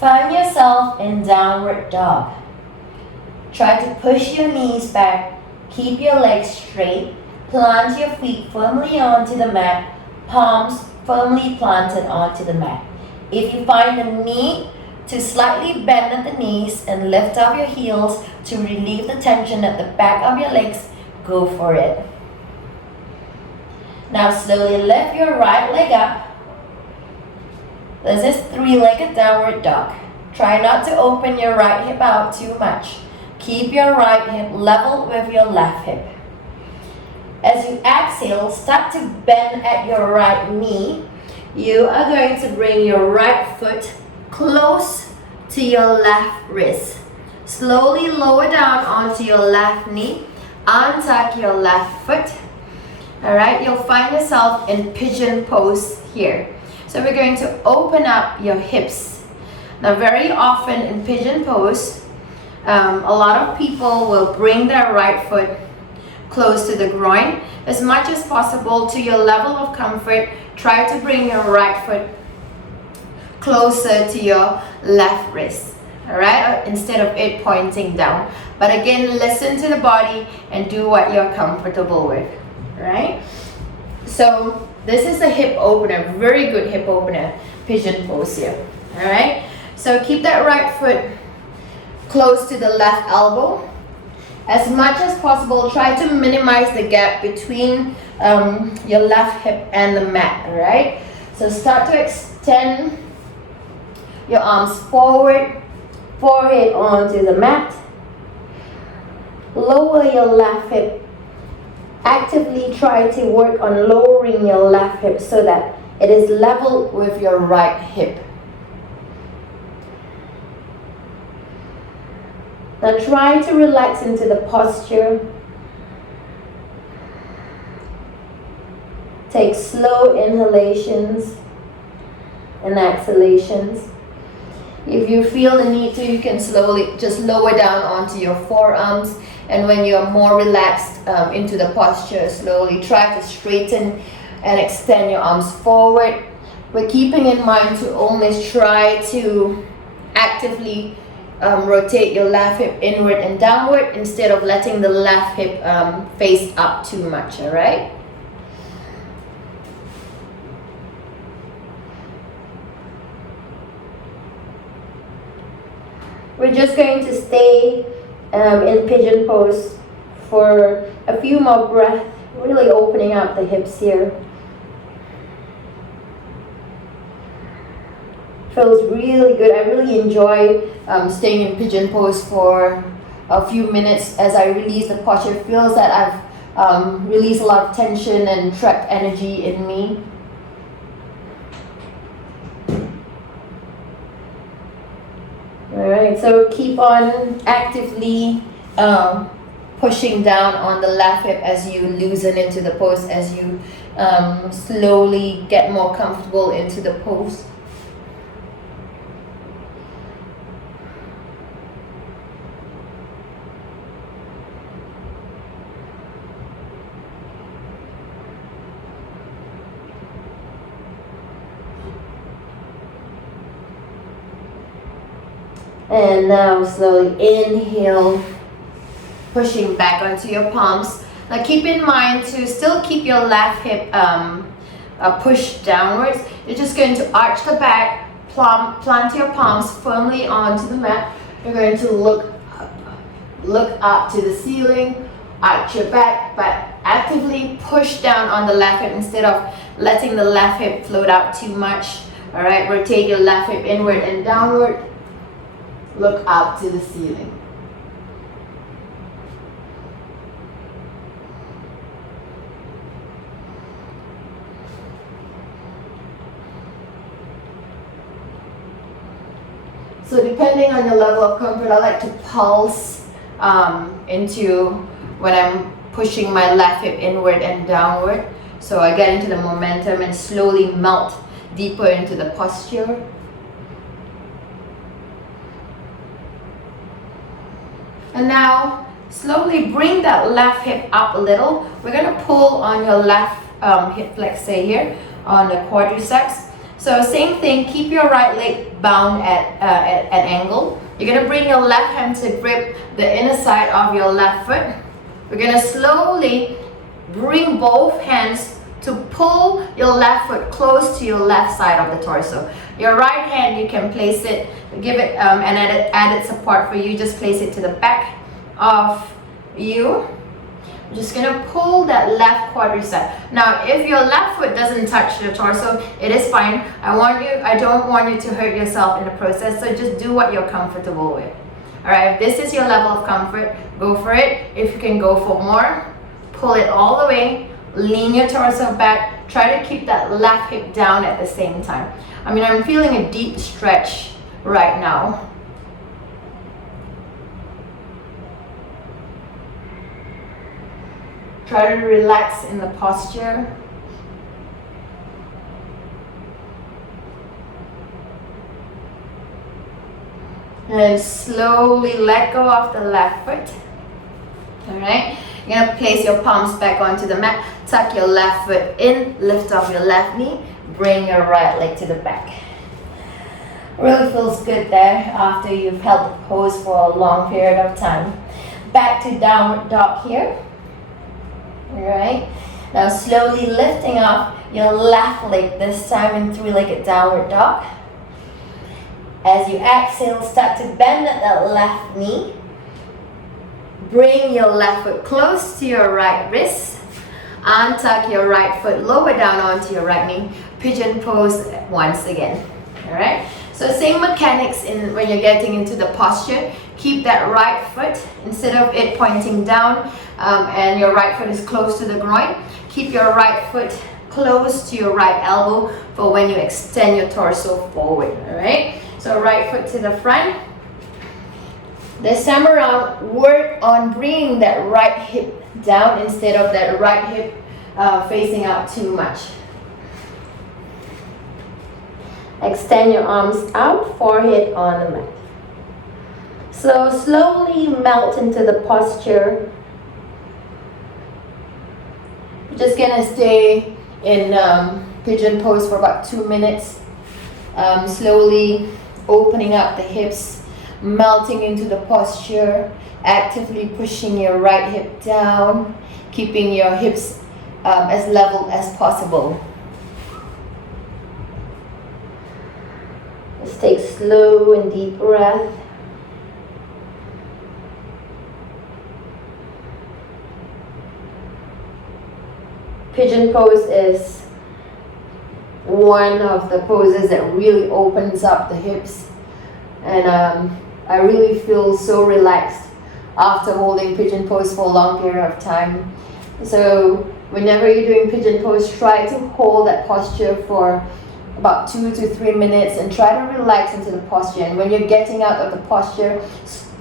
Find yourself in downward dog. Try to push your knees back, keep your legs straight, plant your feet firmly onto the mat, palms firmly planted onto the mat. If you find the need to slightly bend at the knees and lift up your heels to relieve the tension at the back of your legs, go for it. Now slowly lift your right leg up. This is three-legged downward dog. Try not to open your right hip out too much. Keep your right hip level with your left hip. As you exhale, start to bend at your right knee. You are going to bring your right foot close to your left wrist. Slowly lower down onto your left knee. Untuck your left foot. Alright, you'll find yourself in pigeon pose here. So we're going to open up your hips. Now very often in pigeon pose, a lot of people will bring their right foot close to the groin. As much as possible to your level of comfort, try to bring your right foot closer to your left wrist, all right, instead of it pointing down. But again, listen to the body and do what you're comfortable with, all right? So this is a hip opener, very good hip opener, pigeon pose here, all right? So keep that right foot close to the left elbow. As much as possible, try to minimize the gap between your left hip and the mat, all right? So start to extend your arms forward, forehead onto the mat. Lower your left hip. Actively try to work on lowering your left hip so that it is level with your right hip. Now try to relax into the posture. Take slow inhalations and exhalations. If you feel the need to, you can slowly just lower down onto your forearms. And when you are more relaxed into the posture, slowly try to straighten and extend your arms forward. We're keeping in mind to always try to actively rotate your left hip inward and downward instead of letting the left hip face up too much, all right? We're just going to stay in pigeon pose for a few more breaths, really opening up the hips here. Feels really good. I really enjoy staying in pigeon pose for a few minutes as I release the posture. It feels that I've released a lot of tension and trapped energy in me. Alright, so keep on actively pushing down on the left hip as you loosen into the pose, as you slowly get more comfortable into the pose. And now slowly inhale, pushing back onto your palms. Now keep in mind to still keep your left hip pushed downwards. You're just going to arch the back, plant your palms firmly onto the mat. You're going to look up to the ceiling, arch your back, but actively push down on the left hip instead of letting the left hip float out too much. All right, rotate your left hip inward and downward. Look up to the ceiling. So depending on your level of comfort, I like to pulse into when I'm pushing my left hip inward and downward. So I get into the momentum and slowly melt deeper into the posture. And now, slowly bring that left hip up a little. We're going to pull on your left hip flexor here on the quadriceps. So same thing, keep your right leg bound at an angle. You're gonna bring your left hand to grip the inner side of your left foot. We're gonna slowly bring both hands to pull your left foot close to your left side of the torso. Your right hand, you can place it, give it an added support for you. Just place it to the back of you. I'm just gonna pull that left quadricep. Now, if your left foot doesn't touch your torso, it is fine. I don't want you to hurt yourself in the process, so just do what you're comfortable with. All right, if this is your level of comfort, go for it. If you can go for more, pull it all the way, lean your torso back, try to keep that left hip down at the same time. I mean, I'm feeling a deep stretch right now. Try to relax in the posture. And slowly let go of the left foot. All right, you're gonna place your palms back onto the mat, tuck your left foot in, lift off your left knee, bring your right leg to the back. Really feels good there after you've held the pose for a long period of time. Back to downward dog here. All right, now slowly lifting off your left leg, this time in three-legged downward dog. As you exhale, start to bend at that left knee. Bring your left foot close to your right wrist. Untuck your right foot, lower down onto your right knee. Pigeon pose once again. All right, so same mechanics when you're getting into the posture. Keep that right foot, instead of it pointing down and your right foot is close to the groin, keep your right foot close to your right elbow for when you extend your torso forward. All right, so right foot to the front. This time around, work on bringing that right hip down instead of that right hip facing out too much. Extend your arms out, forehead on the mat. So slowly melt into the posture. We're just gonna stay in pigeon pose for about 2 minutes. Slowly opening up the hips, melting into the posture, actively pushing your right hip down, keeping your hips as level as possible. Let's take slow and deep breath. Pigeon pose is one of the poses that really opens up the hips, and I really feel so relaxed after holding pigeon pose for a long period of time. So whenever you're doing pigeon pose, try to hold that posture for about 2 to 3 minutes and try to relax into the posture. And when you're getting out of the posture,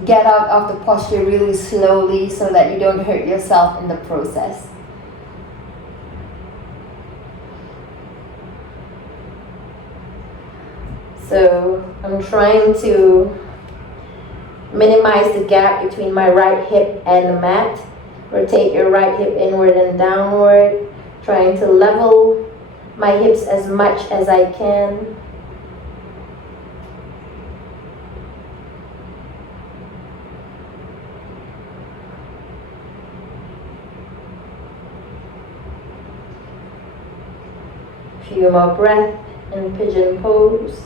get out of the posture really slowly so that you don't hurt yourself in the process. So I'm trying to minimize the gap between my right hip and the mat. Rotate your right hip inward and downward, trying to level my hips as much as I can. Few more breaths in pigeon pose.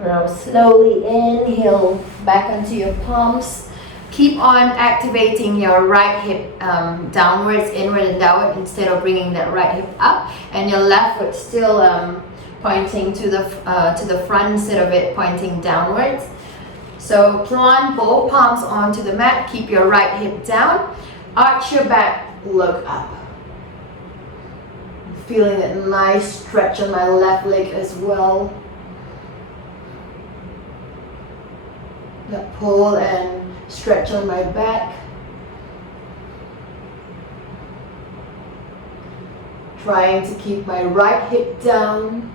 Now slowly inhale back onto your palms. Keep on activating your right hip downwards, inward and downward, instead of bringing that right hip up, and your left foot still pointing to the front instead of it pointing downwards. So plant both palms onto the mat. Keep your right hip down. Arch your back. Look up. Feeling that nice stretch on my left leg as well. That pull and stretch on my back. trying to keep my right hip down.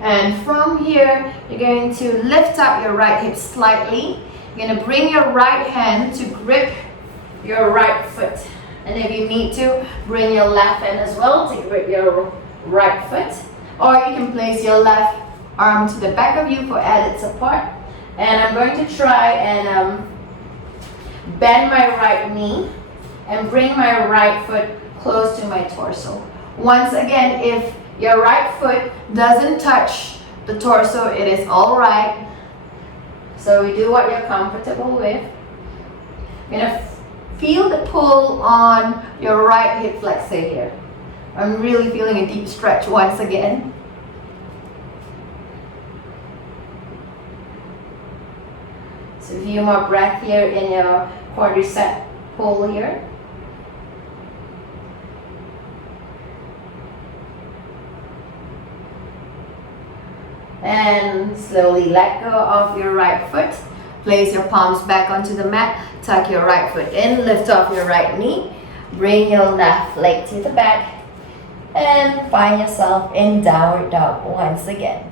And from here, you're going to lift up your right hip slightly. You're going to bring your right hand to grip your right foot. And if you need to, bring your left hand as well to grip your right foot. Or you can place your left arm to the back of you for added support. And I'm going to try and bend my right knee and bring my right foot close to my torso. Once again, if your right foot doesn't touch the torso, it is all right. So we do what you're comfortable with. You're gonna feel the pull on your right hip flexor here. I'm really feeling a deep stretch once again. So a few more breath here in your quadricep pull here. And slowly let go of your right foot. Place your palms back onto the mat. Tuck your right foot in. Lift off your right knee. Bring your left leg to the back. And find yourself in downward dog once again.